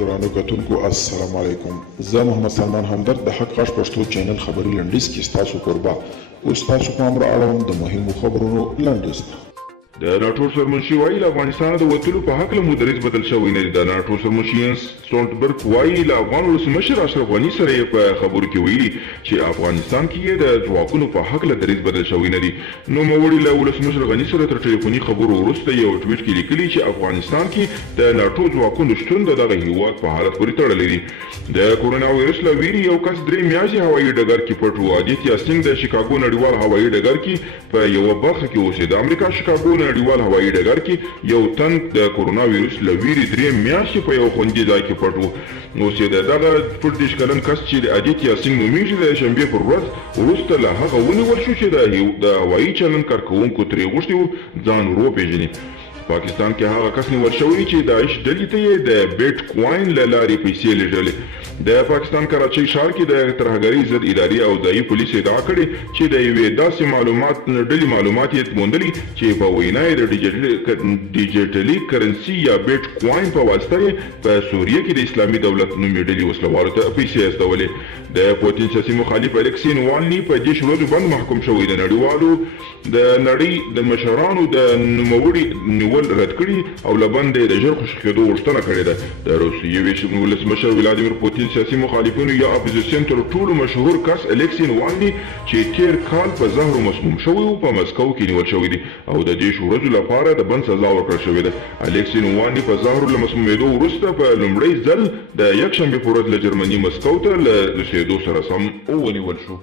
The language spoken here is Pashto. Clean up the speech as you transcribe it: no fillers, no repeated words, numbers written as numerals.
ګرانو کتونکو السلام علیکم. زه محمد سلمان همدرد د حق غږ پښتو چینل خبري لنډیز کې ستاسو کوربه اوس تاسو پام را اړوم د مهمو خبرونو لنډیز ته. د ناټو سرمنشي وایي له افغانستانه د وتلو په هکله مو دریځ بدل شوی نه دی. د ناټو سرمنشي یانس سټولټنبرګ وایي له افغان ولسمشر اشرف غني سره یې په خبرو کې ویلي چې افغانستان کې یې د ځواکونو په هکله دریځ بدل شوی نه دی. نوموړي له ولسمشر غني سره تر ټلیفوني خبرو وروسته یو ټویټ کې لیکلي چې افغانستان کې د ناټو ځواکونو شتون د دغه هیواد په حالت پورې تړلی دی. د کورونا وایرس له ویرې یو کس 3 میاشتې هوایي ډګر کې پټ و. آدیتیا سینګ د شیکاګو نړیوال هوایي ډګر کې په یوه برخه کې اوسېد. د امریکا شیکاګو نړیوال هوایي ډګر کې یو تن د کورونا وایرس له ویرې 3 میاشتې په یو خوندي ځای کې پټ و. اوسېده. دغه 30 کلن کس چې د آدیتیا سینګ نومیږي د شنبې پر ورځ وروسته له هغه ونیول شو چې د هوایي چلن کارکوونکو ترې غوښتي وو ځان وروپېژني. پاکستان کې هغه کس نیول شوی چې داعش ډلې ته یې د بیټ کوین له لارې پیسې لېږلې. د پاکستان کراچۍ ښار کې د ترهګرۍ ضد اداري او ځایي پولیس ادعا کړې چې د یوې داسې ډلې معلومات یې موندلي چې په وینا یې د ډیجیټلي کرنسي یا بیټ کوین په واسطه یې په سوریه کې د اسلامي دولت نومې ډلې وسلوالو ته پیسې استولې. د پوتین سیاسي مخالف الکسي نوالني په 10 ورځو باندې محکوم شوی. د نړیوالو د نړۍ د مشرانو د نوموړي نیول رد کړي او له بندې د ژر خوشي کېدو غوښتنه کړې ده. د روسیې ولسمشر ولادیمیر پوتین سیاسي مخالفینو یا اپوزیسیون تر ټولو مشهور کس الکسي نوالني چې تیر کال په زهرو مسموم شوی و په مسکو کې نیول شوی دی او د 10 ورځو لپاره د بند سزا ورکړل شوې ده. الکسي نوالني په زهرو له مسمومېدو وروسته په لومړي ځل د یکشنبې په ورځ له جرمني مسکو ته له رسېدو سره سم ونیول شو.